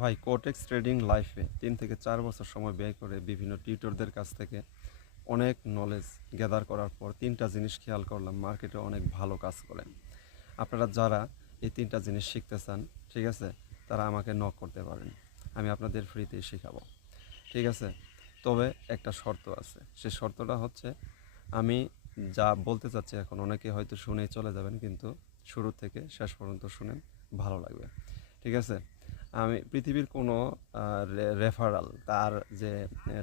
ভাই Quotex trading লাইফে 3 থেকে 4 বছর সময় ব্যয় করে বিভিন্ন টিউটরদের কাছ থেকে অনেক নলেজ গ্যাদার করার পর 3টা জিনিস খেয়াল করলাম মার্কেটে অনেক ভালো কাজ করেন। আপনারা যারা এই 3টা জিনিস শিখতে চান, ঠিক আছে, তারা আমাকে নক করতে পারেন। আমি আপনাদের ফ্রিতেই শেখাবো, ঠিক আছে। তবে একটা শর্ত আছে, সে শর্তটা হচ্ছে আমি যা বলতে চাচ্ছি এখন অনেকে হয়তো শুনেই চলে যাবেন, কিন্তু শুরু থেকে শেষ পর্যন্ত শুনেন, ভালো লাগবে, ঠিক আছে। আমি পৃথিবীর কোনো রেফারাল তার যে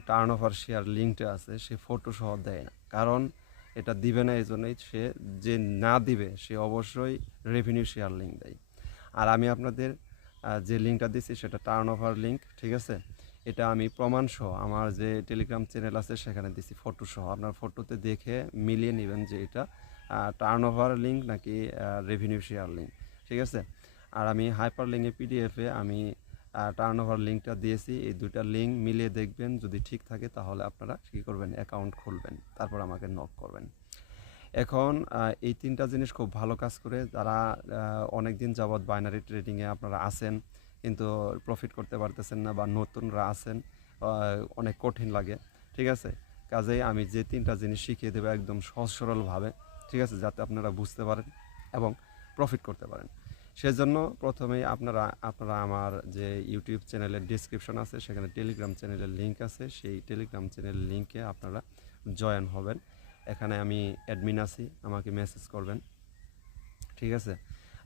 টার্ন ওভার শেয়ার লিঙ্কটা আছে সে ফটো সহ দেয় না, কারণ এটা দিবে না এই জন্যই সে, যে না দিবে সে অবশ্যই রেভিনিউ শেয়ার লিঙ্ক দেয়। আর আমি আপনাদের যে লিঙ্কটা দিচ্ছি সেটা টার্ন ওভার লিঙ্ক, ঠিক আছে। এটা আমি প্রমাণ সহ আমার যে টেলিগ্রাম চ্যানেল আছে সেখানে দিচ্ছি ফটো সহ, আপনার ফটোতে দেখে মিলিয়ে নেবেন যে এটা টার্ন ওভার লিঙ্ক নাকি রেভিনিউ শেয়ার লিঙ্ক, ঠিক আছে। আর আমি হাইপার লিঙ্কে পিডিএফে আমি টার্ন ওভার লিঙ্কটা দিয়েছি, এই দুইটা লিঙ্ক মিলিয়ে দেখবেন, যদি ঠিক থাকে তাহলে আপনারা কী করবেন, অ্যাকাউন্ট খুলবেন, তারপর আমাকে নক করবেন। এখন এই 3টা জিনিস খুব ভালো কাজ করে। যারা অনেক দিন যাবৎ বাইনারি ট্রেডিংয়ে আপনারা আছেন কিন্তু প্রফিট করতে পারতেছেন না, বা নতুনরা আছেন, অনেক কঠিন লাগে, ঠিক আছে। কাজেই আমি যে 3টা জিনিস শিখিয়ে দেবো একদম সহজ সরলভাবে, ঠিক আছে, যাতে আপনারা বুঝতে পারেন এবং প্রফিট করতে পারেন। সেজন্য প্রথমেই আপনারা আপনারা আমার যে ইউটিউব চ্যানেলের ডিসক্রিপশন আছে সেখানে টেলিগ্রাম চ্যানেলের লিঙ্ক আছে, সেই টেলিগ্রাম চ্যানেলের লিঙ্কে আপনারা জয়েন হবেন। এখানে আমি অ্যাডমিন আছি, আমাকে মেসেজ করবেন, ঠিক আছে।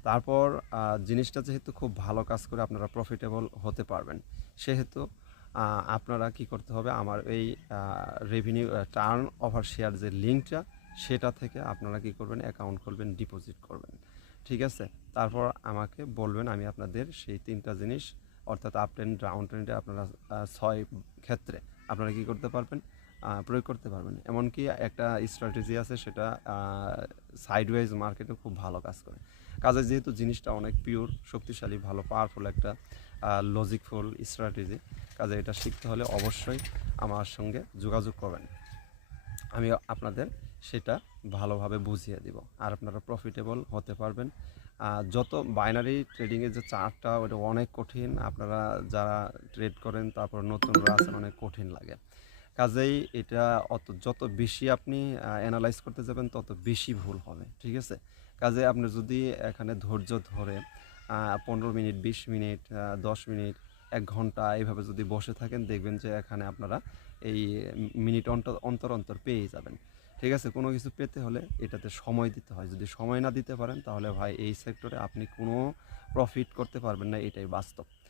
তারপর জিনিসটা যেহেতু খুব ভালো কাজ করে আপনারা প্রফিটেবল হতে পারবেন, সেহেতু আপনারা কি করতে হবে, আমার এই রেভিনিউ টার্ন ওভার শেয়ার যে লিঙ্কটা সেটা থেকে আপনারা কি করবেন, অ্যাকাউন্ট খুলবেন, ডিপোজিট করবেন, ঠিক আছে। তারপর আমাকে বলবেন, আমি আপনাদের সেই 3টা জিনিস, অর্থাৎ আপ ট্রেন্ড ডাউন ট্রেন্ডে আপনারা 6 ক্ষেত্রে আপনারা কি করতে পারবেন, প্রয়োগ করতে পারবেন। এমনকি একটা স্ট্র্যাটেজি আছে, সেটা সাইডওয়েজ মার্কেটে খুব ভালো কাজ করে। কাজে যেহেতু জিনিসটা অনেক পিওর, শক্তিশালী, ভালো, পাওয়ারফুল একটা লজিকফুল স্ট্র্যাটেজি, কাজে এটা শিখতে হলে অবশ্যই আমার সঙ্গে যোগাযোগ করবেন। আমি আপনাদের সেটা ভালোভাবে বুঝিয়ে দিব, আর আপনারা প্রফিটেবল হতে পারবেন। যত বাইনারি ট্রেডিংয়ের যে চার্টটা ওটা অনেক কঠিন, আপনারা যারা ট্রেড করেন তারপর নতুনরা আছেন অনেক কঠিন লাগে। কাজেই এটা যত বেশি আপনি অ্যানালাইজ করতে যাবেন তত বেশি ভুল হবে, ঠিক আছে। কাজে আপনি যদি এখানে ধৈর্য ধরে 15 মিনিট, 20 মিনিট, 10 মিনিট, 1 ঘন্টা এইভাবে যদি বসে থাকেন, দেখবেন যে এখানে আপনারা এই মিনিট অন্তর অন্তর অন্তর পেয়ে যাবেন, ঠিক আছে। কোনো কিছু পেতে হলে এটাতে সময় দিতে হয়, যদি সময় না দিতে পারেন তাহলে ভাই এই সেক্টরে আপনি কোনো প্রফিট করতে পারবেন না, এটাই বাস্তব।